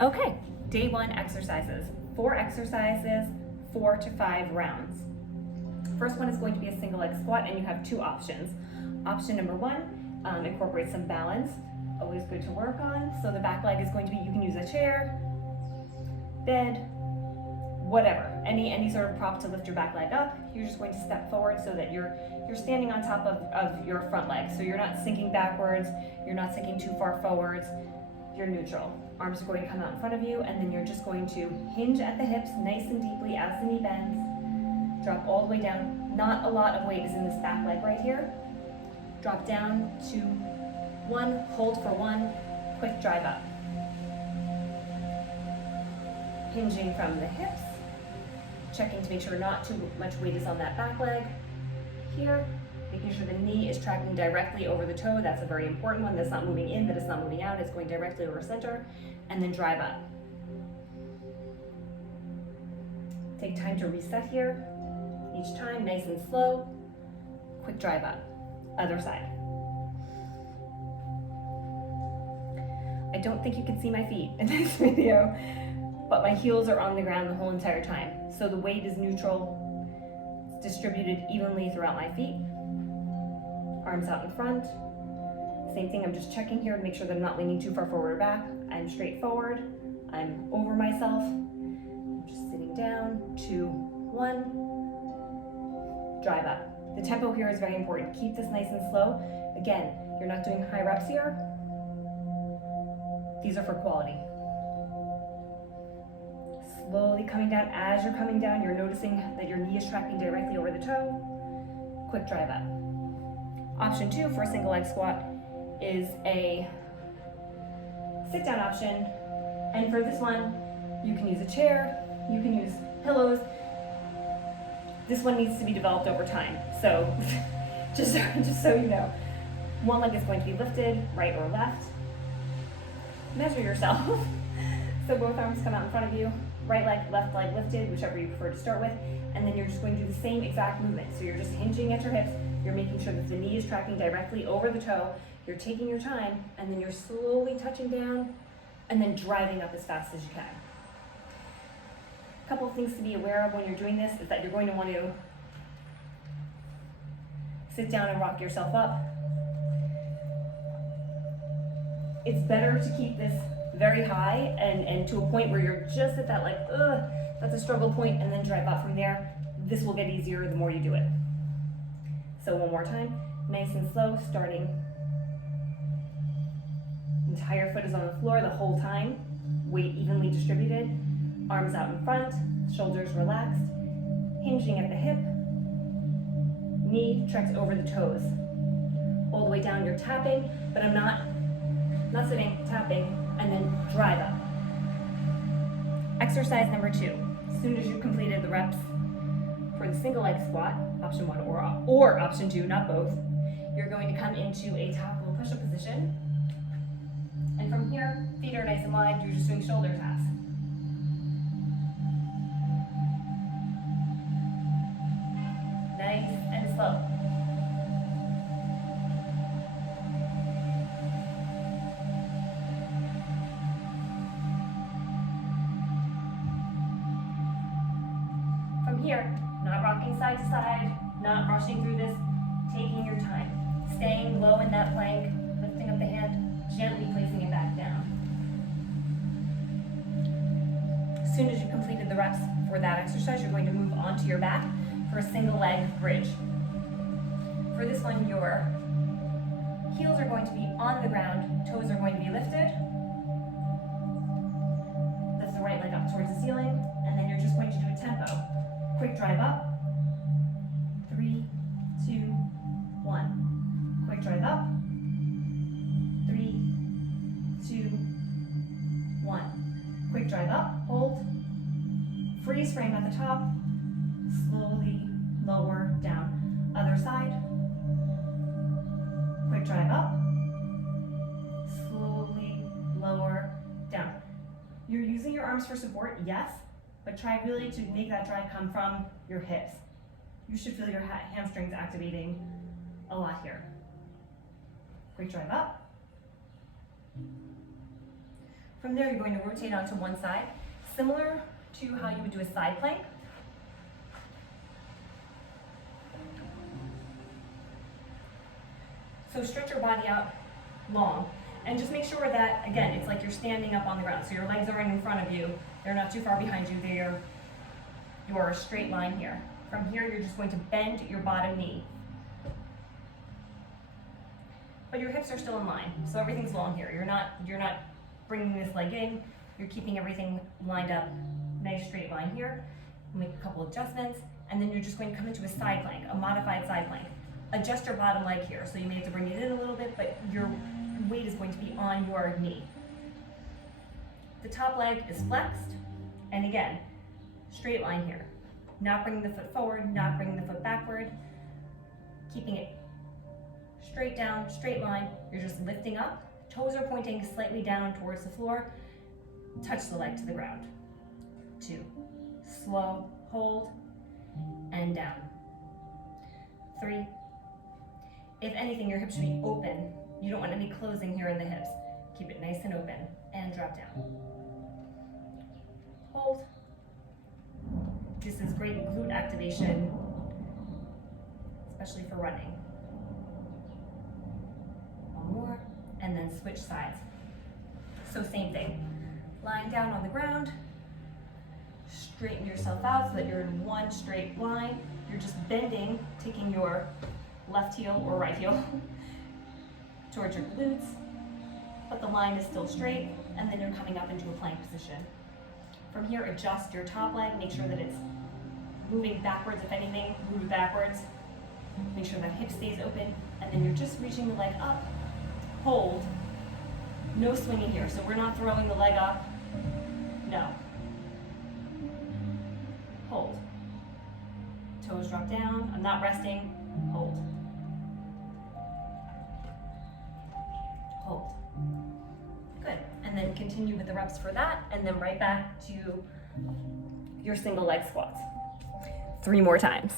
Okay, day 1 exercises. 4 exercises, 4 to 5 rounds. First one is going to be a single leg squat, and you have 2 options. Option number 1 incorporates some balance, always good to work on. So the back leg is going to be, you can use a chair, bed, whatever, any sort of prop to lift your back leg up. You're just going to step forward so that you're standing on top of your front leg. So you're not sinking backwards, you're not sinking too far forwards, you're neutral. Arms are going to come out in front of you, and then you're just going to hinge at the hips nice and deeply as the knee bends. Drop all the way down. Not a lot of weight is in this back leg right here. Drop down to 1, hold for 1, quick drive up. Hinging from the hips, checking to make sure not too much weight is on that back leg. Here, making sure the knee is tracking directly over the toe. That's a very important one. That's not moving in, that it's not moving out. It's going directly over center. And then drive up. Take time to reset here. Each time, nice and slow. Quick drive up. Other side. I don't think you can see my feet in this video, but my heels are on the ground the whole entire time. So the weight is neutral. It's distributed evenly throughout my feet. Arms out in front. Same thing, I'm just checking here to make sure that I'm not leaning too far forward or back. I'm straight forward. I'm over myself. I'm just sitting down. 2, 1. Drive up. The tempo here is very important. Keep this nice and slow. Again, you're not doing high reps here. These are for quality. Slowly coming down. As you're coming down, you're noticing that your knee is tracking directly over the toe. Quick drive up. Option 2 for a single leg squat is a sit down option. And for this one, you can use a chair, you can use pillows. This one needs to be developed over time. So just so you know, one leg is going to be lifted, right or left. Measure yourself. So both arms come out in front of you, right leg, left leg lifted, whichever you prefer to start with. And then you're just going to do the same exact movement. So you're just hinging at your hips. You're making sure that the knee is tracking directly over the toe. You're taking your time, and then you're slowly touching down and then driving up as fast as you can. A couple of things to be aware of when you're doing this is that you're going to want to sit down and rock yourself up. It's better to keep this very high and to a point where you're just at that like, that's a struggle point, and then drive up from there. This will get easier the more you do it. So one more time, nice and slow, starting. Entire foot is on the floor the whole time, weight evenly distributed, arms out in front, shoulders relaxed, hinging at the hip, knee tracks over the toes. All the way down, you're tapping, but I'm not sitting, tapping, and then drive up. Exercise number 2. As soon as you've completed the reps for the single leg squat, option 1 or option 2, not both, you're going to come into a top level push-up position. And from here, feet are nice and wide, you're just doing shoulder taps. Nice and slow. From here, not rocking side to side, not rushing through this, taking your time. Staying low in that plank, lifting up the hand, gently placing it back down. As soon as you've completed the reps for that exercise, you're going to move onto your back for a single leg bridge. For this one, your heels are going to be on the ground, toes are going to be lifted. Lift the right leg up towards the ceiling, and then you're just going to do a tempo. Quick drive up. 3, 2, 1. Quick drive up. 3, 2, 1. Quick drive up, hold. Freeze frame at the top. Slowly lower down. Other side. Quick drive up. Slowly lower down. You're using your arms for support, yes, but try really to make that drive come from your hips. You should feel your hamstrings activating a lot here. Quick drive up. From there, you're going to rotate onto one side, similar to how you would do a side plank. So stretch your body out long, and just make sure that, again, it's like you're standing up on the ground. So your legs aren't in front of you, they're not too far behind you, they're your straight line here. From here, you're just going to bend your bottom knee. But your hips are still in line, so everything's long here. You're not bringing this leg in, you're keeping everything lined up, nice straight line here. Make a couple adjustments, and then you're just going to come into a side plank, a modified side plank. Adjust your bottom leg here, so you may have to bring it in a little bit, but your weight is going to be on your knee. The top leg is flexed, and again, straight line here. Not bringing the foot forward, not bringing the foot backward, keeping it straight down, straight line. You're just lifting up, toes are pointing slightly down towards the floor, touch the leg to the ground. 2, slow, hold, and down. 3, if anything, your hips should be open. You don't want any closing here in the hips. Keep it nice and open, and drop down. Hold. This is great glute activation, especially for running. One more, and then switch sides. So same thing, lying down on the ground, straighten yourself out so that you're in one straight line. You're just bending, taking your left heel or right heel towards your glutes, but the line is still straight, and then you're coming up into a plank position. From here, adjust your top leg, make sure that it's moving backwards. If anything, move it backwards. Make sure that hip stays open, and then you're just reaching the leg up. Hold. No swinging here, so we're not throwing the leg up. No. Hold. Toes drop down. I'm not resting. Hold. Hold. Good. And then continue with the reps for that, and then right back to your single leg squats. 3 more times.